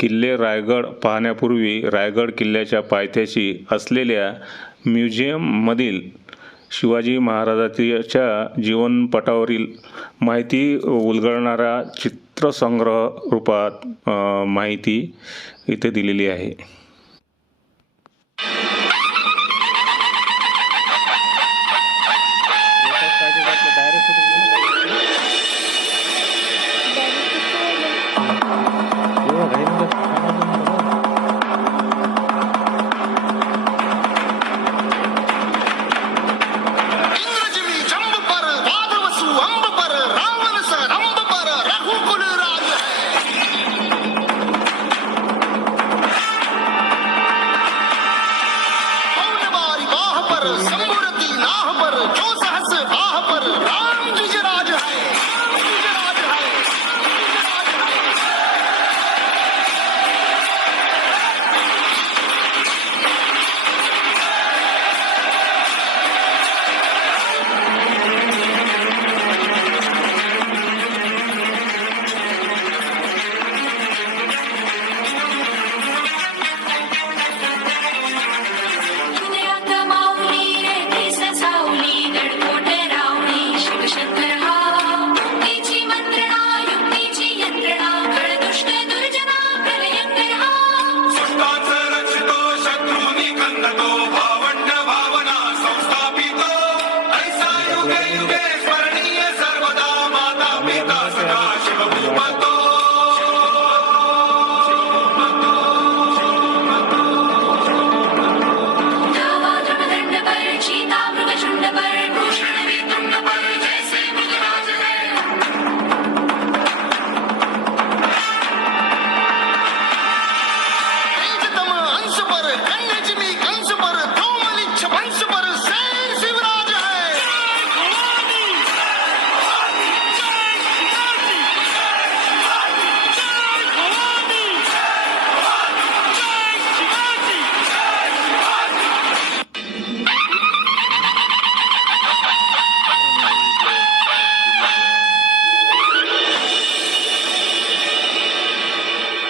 किल्ले रायगड पाहण्यापूर्वी रायगड किल्ल्याच्या पायथ्याशी असलेल्या म्युझियममधील शिवाजी महाराजाच्या जीवनपटावरील माहिती उलगडणारा चित्रसंग्रह रूपात माहिती इथे दिलेली आहे. Super Juice.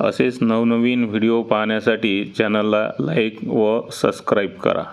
असेच नवनवीन व्हिडिओ पाहण्यासाठी चॅनलला लाईक व सबस्क्राईब करा.